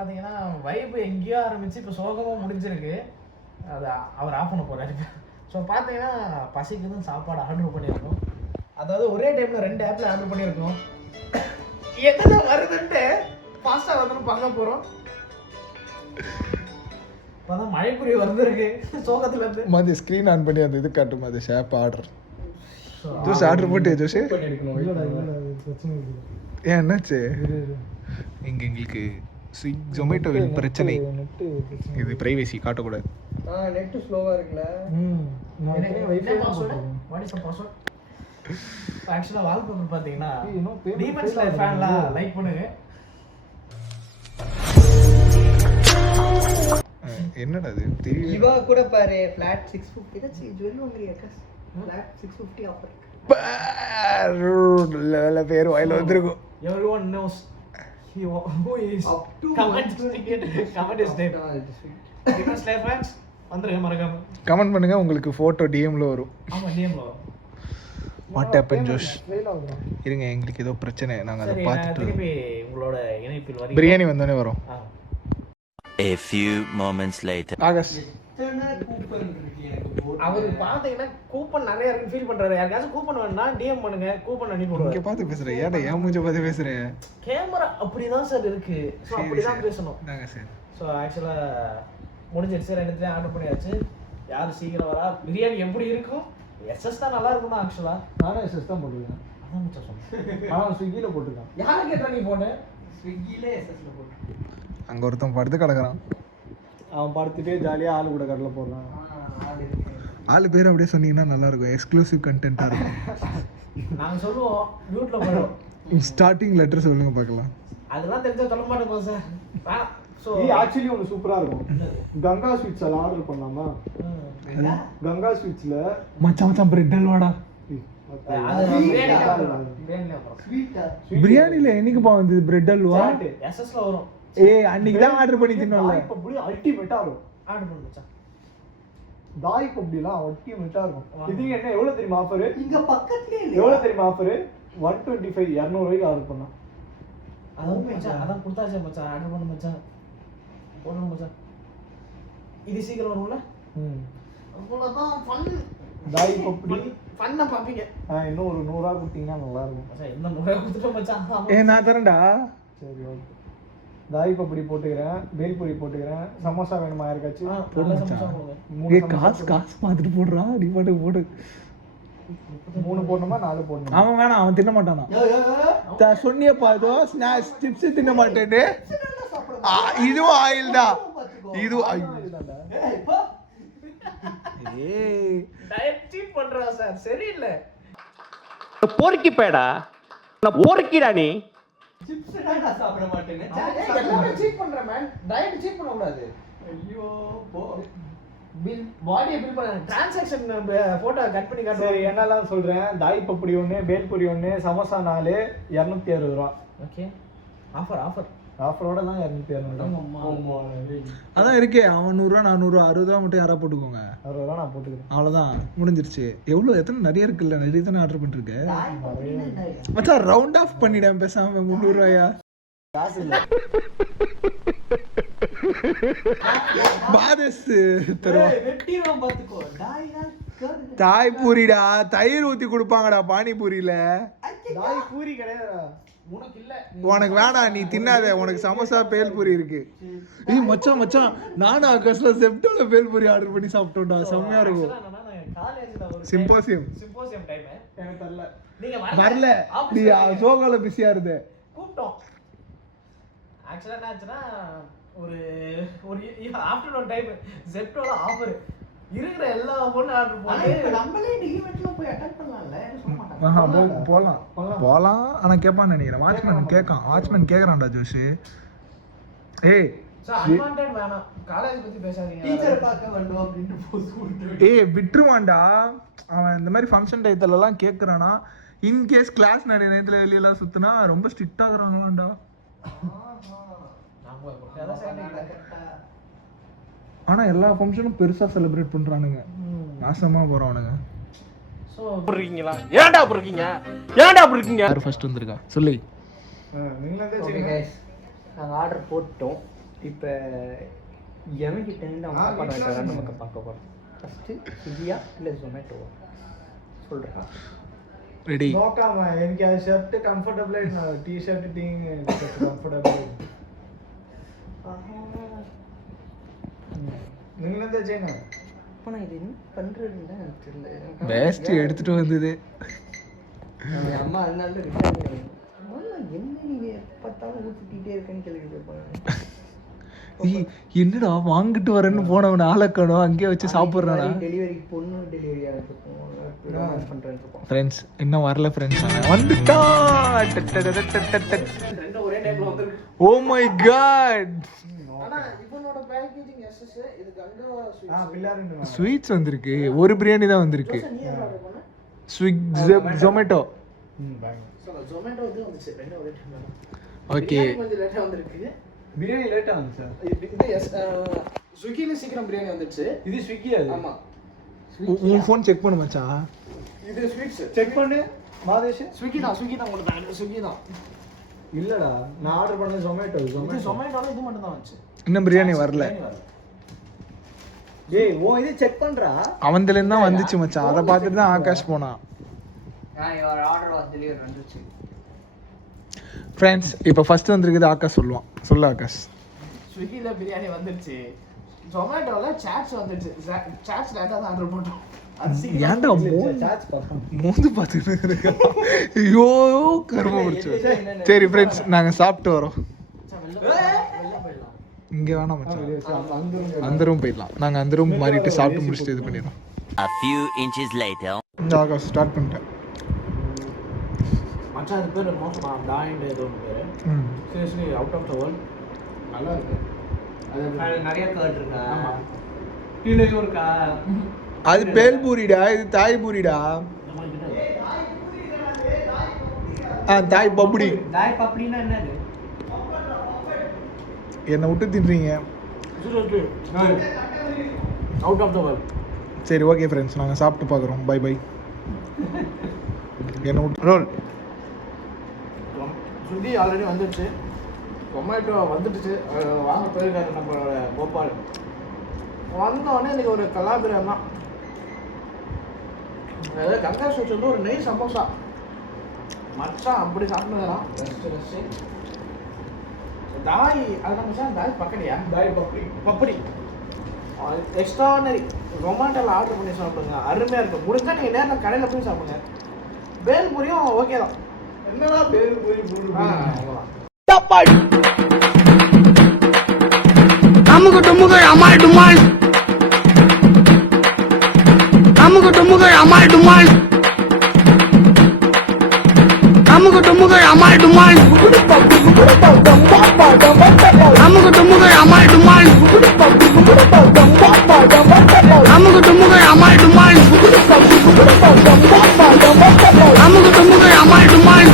பார்த்தீங்கன்னா வைப் எங்கேயோ ஆரம்பிச்சு இப்போ சோகமாக முடிஞ்சிருக்கு. அது அவர் ஆஃப் பண்ண போகிறாரு. ஸோ பார்த்தீங்கன்னா பசிக்குதுன்னு சாப்பாடு ஆர்டர் பண்ணியிருக்கோம். அதாவது ஒரே டைமில் 2 ஆப்பில் ஆர்டர் பண்ணியிருக்கோம். எத்தனை வருதுன்ட்டு ஃபாஸ்ட்டாக வந்து பார்க்க போகிறோம். இப்போ தான் மழைக்குறி வந்துருக்கு சோகத்துலேருந்து. மாதிரி ஸ்க்ரீன் ஆன் பண்ணி அந்த இது காட்டும் அது ஷாப் ஆர்டர் ஜூஸ் ஆர்டர் போட்டு ஜூஸ் ஏன் என்னாச்சு இங்கே எங்களுக்கு ஜொமேட்டோவில் பிரச்சனை. இது பிரைவேசி காட்டக்கூடாது. நெட் ஸ்லோவா இருக்குல. ஆக்சுவலா வால்பேப்பர் பாத்தீங்கன்னா டீமன் ஸ்லேயர் ஃபேன்லாம் லைக் பண்ணுங்க. என்னடா இது தெரியல. இவா கூட பாரு flat 650 that's jewel only occurs flat 650 offer. லெவல்ல பேர் வாயில வந்திருக்கும். Everyone knows who is up to comment is name. Demon slayer fans வந்துருங்க மறக்காம கமெண்ட் பண்ணுங்க, உங்களுக்கு போட்டோ டிஎம்ல வரும். ஆமா டிஎம்ல வரும். வாட் ஹேப்பன் ஜோஷ்? இருங்க எங்களுக்கு ஏதோ பிரச்சனை, நாங்க அதை பார்த்துட்டு திருப்பி உங்களோட இணைப்பில் வரீங்க. பிரியாணி வந்தோடனே வரும். A few moments later. August அவர் பாத்தீங்கன்னா கூப்பன் நிறைய இருக்கு ஃபீல் பண்றாரு. யாருக்காச்சும் கூப்பன் வேணும்னா டிஎம் பண்ணுங்க, கூப்பன் அனுப்பி விடுங்க. இங்க பார்த்து பேசுறேன், ஏன்டா ஏன் மூஞ்ச பார்த்து பேசுறேன்? கேமரா அப்படிதான் சார் இருக்கு. சோ அப்படிதான் பேசணும். நாங்க சரி. சோ ஆக்சுவலா முடிஞ்சிருச்சு, 2 ஆர்டர் பண்ணியாச்சு. யாரு சீக்கிரம் வரா? பிரியாணி எப்படி இருக்கும்? எஸ்எஸ் தான் நல்லா இருக்கும் ஆக்சுவலா. நானும் எஸ்எஸ் தான் போட்டுருக்கேன். அதான் மிச்சம் சொன்னேன். நான் ஸ்விக்கில போட்டுருக்கேன். யாரை கேட்டா நீ போன? ஸ்விக்கில எஸ்எஸ்ல போட்டு அங்க ஒருத்தன் படுத்து கிடக்குறான். அவன் படுத்துட்டே ஜாலியாக ஆளு கூட கடலை போடுறான். ஆளு பேர் அப்படியே சொன்னீங்கன்னா நல்லா இருக்கும், எக்ஸ்க்ளூசிவ் கண்டென்ட்டா இருக்கும். நாங்க சொல்லுவோம் மியூட்ல போடுவோம். ஸ்டார்டிங் லெட்டர் சொல்லுங்க பார்க்கலாம். அதெல்லாம் தெரிஞ்சா சொல்ல மாட்டோம் சார். சோ ஆக்சுவலி ஒன்று சூப்பராக இருக்கும். கங்கா ஸ்வீட்ஸ் அதை ஆர்டர் பண்ணலாமா? கங்கா ஸ்வீட்ஸில் மச்சான் பிரெட் அல்வாடா. பிரியாணில என்னைக்குப்பா வந்து பிரெட் அல்வா? எஸ்எஸ்ல வரும். அன்னைக்கு தான் ஆர்டர் பண்ணி தின்னோம்ல. அல்டிமேட்டாக இருக்கும். ஆர்டர் பண்ணு மச்சான். தாய் பப்டிலாம் அல்டிமேட்டாக இருக்கும். இது என்ன எவ்வளோ தெரியுமா ஆஃபரு? இங்க பக்கத்துலயே எவ்வளோ தெரியுமா ஆஃபரு? 125 200 ரூபாய்க்கு ஆர்டர் பண்ணலாம். அதான் மச்சான், அதான் கொடுத்தாச்சே மச்சான். ஆர்டர் பண்ணு மச்சான், போடணும் மச்சான். இது சீக்கிரம் வரும்ல? அவ்வளோதான் ஃபன். தாய் பப்டி ஃபன்னா பார்ப்பீங்க. இன்னும் ஒரு 100 ரூபா கொடுத்தீங்கன்னா நல்லா இருக்கும். மச்சான் இன்னும் 100 கொடுத்துட்டோம் மச்சான். நான் தரேன்டா. சரி ஓகே. தாய் பப்படி போட்டுக்கிறேன், பேல்பூரி போட்டுக்கிறேன். சமோசா வேணுமா யாருக்காச்சும்? காசு பார்த்துட்டு போடுறா. நீ பாட்டு போடு. 3 போடணுமா 4 போடணுமா? அவன் வேணாம், அவன் தின்ன மாட்டானா? சொன்னியப்பா ஏதோ ஸ்நாக்ஸ் சிப்ஸ் தின்ன மாட்டேன்னு. இதுவும் ஆயில் தான். இது டயட் சீட் பண்றா சார், சரியில்லை. பொறுக்கி பேடா, நான் பொறுக்கிடா. நீ சிப்ஸ் நான் சாப்பிட மாட்டேனே. எல்லாரும் சீட் பண்ற மேன். டயட் சீட் பண்ண கூடாது. ஐயோ போ. பில் பாடியை பில் பண்ண ட்ரான்சாக்ஷன் போட்டோ கட் பண்ணி காட்டு. சரி என்னெல்லாம் சொல்றேன். தாய் பப்படி 1, பேல்பூரி 1, சமோசா 4, 260 ரூபா. ஓகே. ஆஃபர் ஆஃபரோட தான் 260 ரூபா. அதான் இருக்கே. அவன் 100 ரூபா 400 ரூபா 60 ரூபா மட்டும் யாரா போட்டுக்கோங்க. 60 ரூபா நான் போட்டுக்கிறேன். அவ்வளோதான் முடிஞ்சிருச்சு. எவ்வளோ எத்தனை நிறைய இருக்குல்ல, நிறைய தானே ஆர்டர் பண்ணிருக்க தாய் பப்டினா என்ன? மச்சான் ரவுண்ட் ஆஃப் பண்ணிட்டேன் பேசாம. 300 ரூபாயா? காசு இல்ல. பாதஸ் தருவா. வெட்டிரோம் பாத்துக்கோ. தாய்னா கேர்ள். தாய் பூரிடா, தயிர் ஊத்தி கொடுப்பாங்கடா பானிபூரியில. தாய் பூரி கிடையாதுடா. உனக்கு இல்ல. உனக்கு வேணாம், நீ தின்னாத. உனக்கு சமோசா பேல்பூரி இருக்கு. ஏய் மச்சான் நானும் ஆகஸ்ட்ல செப்டோல பேல்பூரி ஆர்டர் பண்ணி சாப்பிட்டோம்டா. செம்மையா இருக்கும். காலேஜ்ல ஒரு சிம்போசியம் டைம் எனக்கு தெரியல. நீங்க வரல. நீ சோகால பிஸியா இருந்த. கூப்பிட்டோம். ஆக்சுவலா என்ன ஆச்சுன்னா ஒரு ஆஃப்டர்நூன் டைம் ஜெப்டோல ஆஃபர் இருக்கிற எல்லா பொண்ணு ஆர்டர் போட்டு நம்மளே இந்த ஈவென்ட்ல போய் அட்டெண்ட் பண்ணலாம்ல. சொல்ல மாட்டாங்க. போலாம். ஆனா கேட்பான்னு நினைக்கிறேன். வாட்ச்மேன் கேக்குறான்டா ஜோஷ். ஏய் அன்வான்டட் வேணாம், காலேஜ் பத்தி பேசாதீங்க. டீச்சர் பார்க்க வேண்டும் அப்படினு போஸ்ட் கொடுத்து. ஏய் விட்டுருவான்டா அவன். இந்த மாதிரி ஃபங்க்ஷன் டயத்துல எல்லாம் கேக்குறானா. இன் கேஸ் கிளாஸ் நிறைய நேரத்துல வெளியெல்லாம் சுத்தினா ரொம்ப ஸ்ட்ரிக்ட் ஆகுறாங்களாண்டா. ஆனா எல்லா ஃபங்க்ஷனும் பெருசா செலிப்ரேட் பண்றானுங்க. நாசமா போறவனுங்க. சோ பொறுக்கீங்களா? ஏன்டா பொறுக்கீங்க? யார் ஃபர்ஸ்ட் வந்திருக்கா சொல்லு. நீங்களே ஓகே गाइस, நாங்க ஆர்டர் போட்டோம். இப்போ எவன்கிட்ட இருந்து அவன் சாப்பாடு வாங்கிட்டு நமக்கு பார்க்க போகிறோம். ஃபஸ்ட்டு ஸ்விக்கியா இல்லை ஜொமேட்டோவா சொல்கிறேன். ரெடி നോക്കാം എനിക്ക് ആ ഷർട്ട് കംഫർട്ടബിൾ ആയിരുന്നു ടീ ഷർട്ട് കംഫർട്ടബിൾ നിങ്ങൾ എന്താ ചെയ്യുന്നത്? இப்போ நான் இது என்ன பண்ணுறதுன்னு எனக்கு தெரியல. வேஸ்ட் எடுத்துட்டு வந்தது. என் அம்மா அதனால ரிட்டர்ன் என்ன நீ பார்த்தாலும் ஊற்றிக்கிட்டே இருக்கேன்னு கேள்வி கேட்பாங்க. என்னடா வாங்கிட்டு வரேன்னு போனவன ஆளக்கணும் அங்கேயே வச்சு சாப்பிட்றானா. டெலிவரி பொண்ணு டெலிவரியாக இருக்கும் பண்ணுறேன் இருக்கோம். ஃப்ரெண்ட்ஸ் இன்னும் வரல ஃப்ரெண்ட்ஸ். வந்துட்டா. ரெண்டும் ஒரே டைம்ல வந்துருக்கு. Oh my God. ஆனா இவனோட பேக்கேஜிங் எஸ்எஸ் இது கங்கா ஸ்வீட்ஸ். ஸ்வீட்ஸ் வந்திருக்கு. ஒரு பிரியாணி தான் வந்திருக்கு. நீ என்ன ஆர்டர் பண்ண? ஜொமேட்டோ. ஜொமேட்டோ வந்துச்சு. ரெண்டும் ஒரே டைம்ல. ஓகே. கொஞ்சம் லேட்டா வந்திருக்கு. பிரியாணி லேட்டாக வந்துச்சு சார். இது ஸ்விக்கில சீக்கிரம் பிரியாணி வந்துச்சு. இது ஸ்விக்கி அது. ஆமா. உன் ஃபோன் செக் பண்ணு மச்சான். இது ஸ்வீட்ஸ். செக் பண்ணு மாதேஷ். ஸ்விக்கி தான் உங்களுக்கு ஸ்விக்கி தான். இல்லடா நான் ஆர்டர் பண்ணது ஜொமேட்டோ. இது ஜொமேட்டோல இது மட்டும் தான் வந்துச்சு. இன்னும் பிரியாணி வரல. டேய் ஓ இது செக் பண்றா. அவன்துல இருந்து தான் வந்துச்சு மச்சான். அதை பார்த்துட்டு தான் ஆகாஷ் போனான். யுவர் ஆர்டர் வாஸ் டெலிவர்ட் வந்துச்சு. ஃப்ரெண்ட்ஸ் இப்போ ஃபர்ஸ்ட் வந்திருக்குது ஆகாஷ் சொல்லுவான். சொல்லு ஆகாஷ். ஸ்விக்கில பிரியாணி வந்துருச்சு. ஜொமேட்டோல சாட்ஸ் வந்துருச்சு. சாட்ஸ் லேட்டா தான் ஆர்டர் போட்டோம். ஏன்டா மூந்து பார்த்துட்டு இருக்கா? ஐயோ கரும முடிச்சு. சரி ஃப்ரெண்ட்ஸ் நாங்கள் சாப்பிட்டு வரோம். இங்கே வேணாம் மச்சான். அந்த ரூம் போயிடலாம். நாங்கள் அந்த ரூம் மாறிட்டு சாப்பிட்டு முடிச்சுட்டு இது பண்ணிடுறோம். A few inches later. இந்த ஆகாஷ் ஸ்டார்ட் பண்ணிட்டேன். மச்சான் அது பேர் மோசமா டாயிண்ட் ஏதோ ஒன்று பேர். Seriously out of the world. நல்லா இருக்கு. அது நிறைய கர்ட் இருக்கா? ஆமா. கீழே இருக்கா? அது பேல்பூரிடா, இது தாய் பூரிடா. தாய் பப்படி. தாய் பப்படினா என்னது? என்னை விட்டு தின்றீங்க. Seriously out of the world. சரி ஓகே ஃப்ரெண்ட்ஸ் நாங்கள் சாப்பிட்டு பார்க்குறோம். Bye bye. என்னை விட்டு ரோல். ஸ்விக்கி ஆல்ரெடி வந்துடுச்சு. ஜொமேட்டோ வந்துடுச்சு. வாங்க போயிருக்காரு நம்மளோட கோபால். வந்தோடனே இன்னைக்கு ஒரு கலாபிரம் தான். அதாவது கங்கா ஸ்வீட்ஸ் வந்து ஒரு நெய் சமோசா. மச்சான் அப்படி சாப்பிடுறதான் தாய். அது நம்ம சார் தாய் பக்கடியா? தாய் பப்படி. பப்படி எக்ஸ்ட்ரானரி. ரொமாட்டோவில் ஆர்டர் பண்ணி சாப்பிடுங்க. அருமையாக இருக்கும். முடிஞ்சா நீங்கள் நேரில் கடையில் போய் சாப்பிடுங்க. பேல்பூரியும் ஓகே தான். என்னடா பேரு போய் போடு. அமுகு டுமுகு அமால் டுமால். அமுகு டுமுகு அமால் டுமால். அமுகு டுமுகு அமால் டுமால். அமுகு டுமுகு அமால் டுமால். அமுகு டுமுகு அமால் டுமால். அமுகு டுமுகு அமால் டுமால்.